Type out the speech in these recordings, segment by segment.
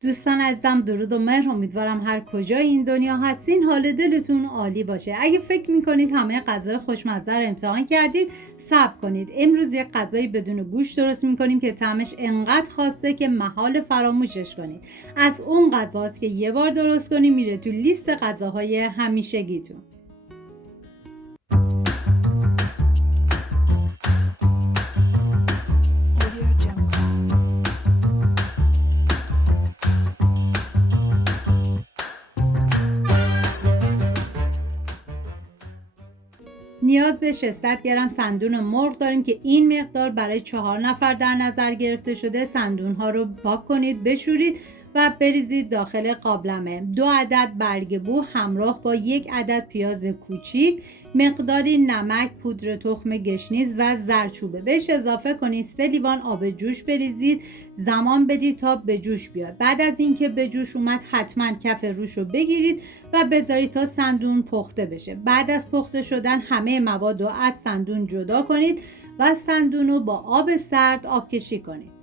دوستان عزیزم، درود و مهر. امیدوارم هر کجای این دنیا هستین حال دلتون عالی باشه. اگه فکر میکنید همه غذای خوشمزه رو امتحان کردید، صبر کنید. امروز یک غذایی بدون گوشت درست میکنیم که طعمش انقدر خاصه که محال فراموشش کنید. از اون غذاست که یه بار درست کنید میره تو لیست غذاهای همیشگیتون. نیاز به 600 گرم سندون مرغ داریم که این مقدار برای 4 نفر در نظر گرفته شده. سندون ها رو پاک کنید، بشورید و بریزید داخل قابلمه. 2 عدد برگ بو همراه با 1 عدد پیاز کوچیک، مقداری نمک، پودر تخم گشنیز و زردچوبه بهش اضافه کنید. 3 لیوان آب جوش بریزید، زمان بدید تا به جوش بیاد. بعد از اینکه به جوش اومد حتما کف روش رو بگیرید و بذارید تا سندون پخته بشه. بعد از پخته شدن همه مواد رو از سندون جدا کنید و سندون رو با آب سرد آب کشی کنید.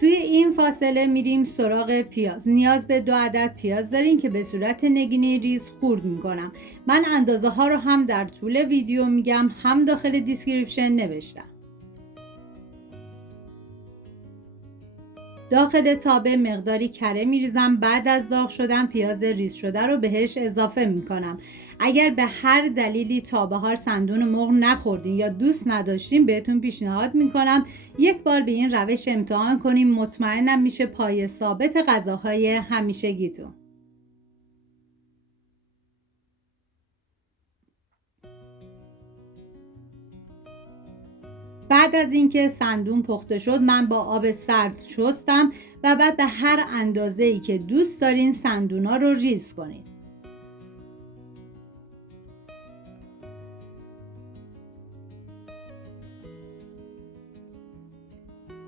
توی این فاصله میریم سراغ پیاز. نیاز به 2 عدد پیاز دارین که به صورت نگینی ریز خورد میکنم. من اندازه ها رو هم در طول ویدیو میگم، هم داخل دیسکریپشن نوشتم. داخل تابه مقداری کره میریزم. بعد از داغ شدن پیاز ریز شده رو بهش اضافه میکنم. اگر به هر دلیلی تا به حال سندون مرغ نخوردین یا دوست نداشتین، بهتون پیشنهاد میکنم یک بار به این روش امتحان کنیم. مطمئنم میشه پایه ثابت غذاهای همیشگیتون. بعد از اینکه سندون پخته شد من با آب سرد شستم و بعد به هر اندازه‌ای که دوست دارین سندونا رو ریز کنید.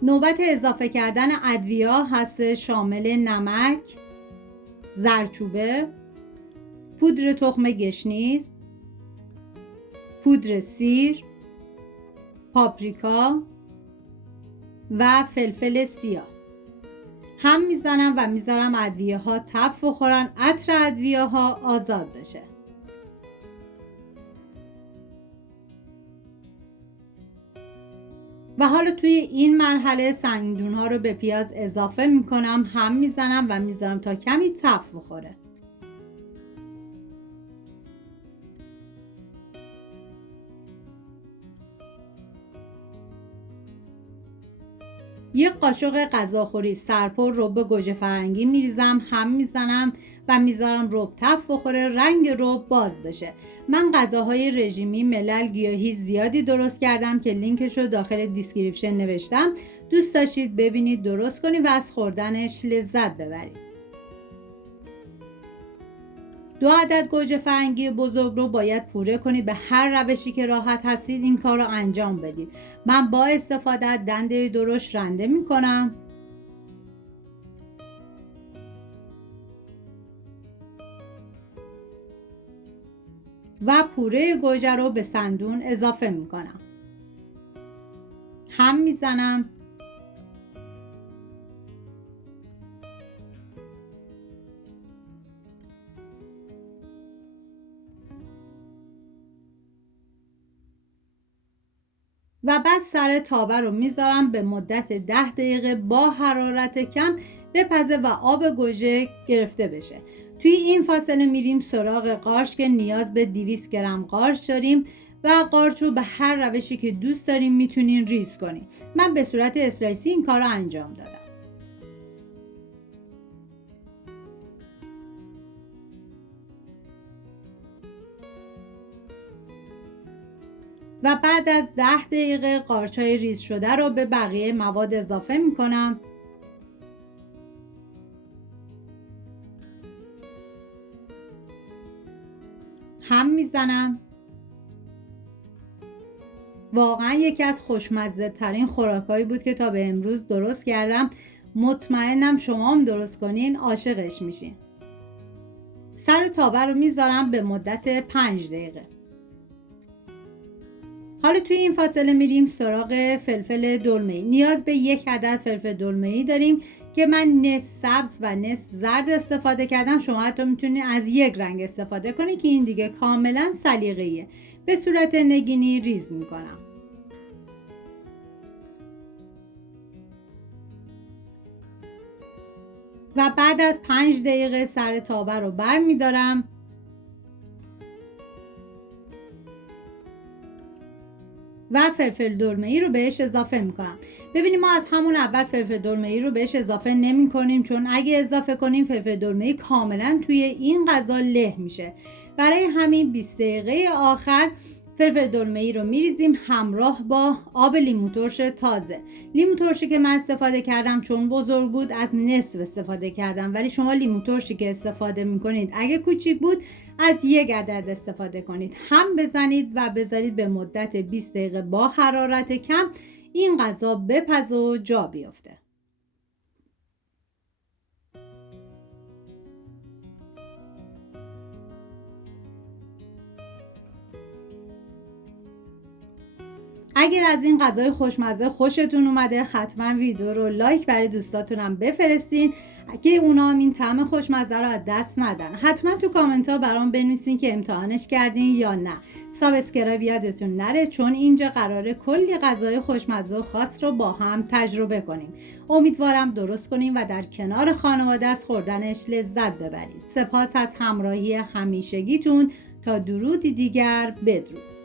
نوبت اضافه کردن ادویه هست، شامل نمک، زردچوبه، پودر تخم گشنیز، پودر سیر، پاپریکا و فلفل سیاه. هم میزنم و میذارم ادویه ها تف بخورن، عطر ادویه ها آزاد بشه. و حالا توی این مرحله سندون ها رو به پیاز اضافه میکنم، هم میزنم و میذارم تا کمی تف بخوره. یک قاشق غذاخوری سرپر رب گوجه فرنگی میریزم، هم میزنم و میذارم رب تف بخوره، رنگ رب باز بشه. من غذاهای رژیمی ملل گیاهی زیادی درست کردم که لینکش رو داخل دیسکریپشن نوشتم. دوست داشتید ببینید درست کنید و از خوردنش لذت ببرید. 2 عدد گوجه فرنگی بزرگ رو باید پوره کنید. به هر روشی که راحت هستید این کار رو انجام بدید. من با استفاده از دنده درشت رنده می کنم و پوره گوجه رو به سندون اضافه می کنم. هم می زنم و بعد سر تابه رو میذارم به مدت 10 دقیقه با حرارت کم بپزه و آب گوجه گرفته بشه. توی این فاصله میریم سراغ قارچ که نیاز به 200 گرم قارچ داریم و قارچ رو به هر روشی که دوست داریم میتونین ریز کنین. من به صورت اسلایسی این کار رو انجام دادم. و بعد از 10 دقیقه قارچای ریز شده رو به بقیه مواد اضافه میکنم. هم میزنم. واقعا یکی از خوشمزه ترین خوراکایی بود که تا به امروز درست کردم. مطمئنم شما هم درست کنین عاشقش میشین. سر تابه رو میذارم به مدت 5 دقیقه. حالا توی این فاصله میریم سراغ فلفل دلمه‌ای. نیاز به 1 عدد فلفل دلمه‌ای داریم که من نصف سبز و نصف زرد استفاده کردم. شما حتی میتونید از یک رنگ استفاده کنید که این دیگه کاملا سلیقه‌ایه. به صورت نگینی ریز میکنم. و بعد از 5 دقیقه سر تابه رو بر میدارم و فلفل دلمه‌ای رو بهش اضافه میکنم. ببینیم ما از همون اول فلفل دلمه‌ای رو بهش اضافه نمی کنیم، چون اگه اضافه کنیم فلفل دلمه‌ای کاملا توی این غذا له میشه. برای همین 20 دقیقه آخر فلفل دلمه‌ای رو میریزیم همراه با آب لیمو ترش تازه. لیمو ترشی که من استفاده کردم چون بزرگ بود از نصف استفاده کردم، ولی شما لیمو ترشی که استفاده میکنید اگه کوچیک بود از 1 عدد استفاده کنید. هم بزنید و بذارید به مدت 20 دقیقه با حرارت کم این غذا بپزه و جا بیفته. اگر از این غذای خوشمزه خوشتون اومده حتما ویدیو رو لایک برای دوستاتونم بفرستین که اونا هم این طعم خوشمزه رو از دست ندن. حتما تو کامنت ها برام بنویسین که امتحانش کردین یا نه. سابسکرایب یادتون نره، چون اینجا قراره کلی غذای خوشمزه و خاص رو با هم تجربه کنیم. امیدوارم درست کنیم و در کنار خانواده از خوردنش لذت ببرید. سپاس از همراهی همیشگیتون. تا درودی دیگر، بدرود.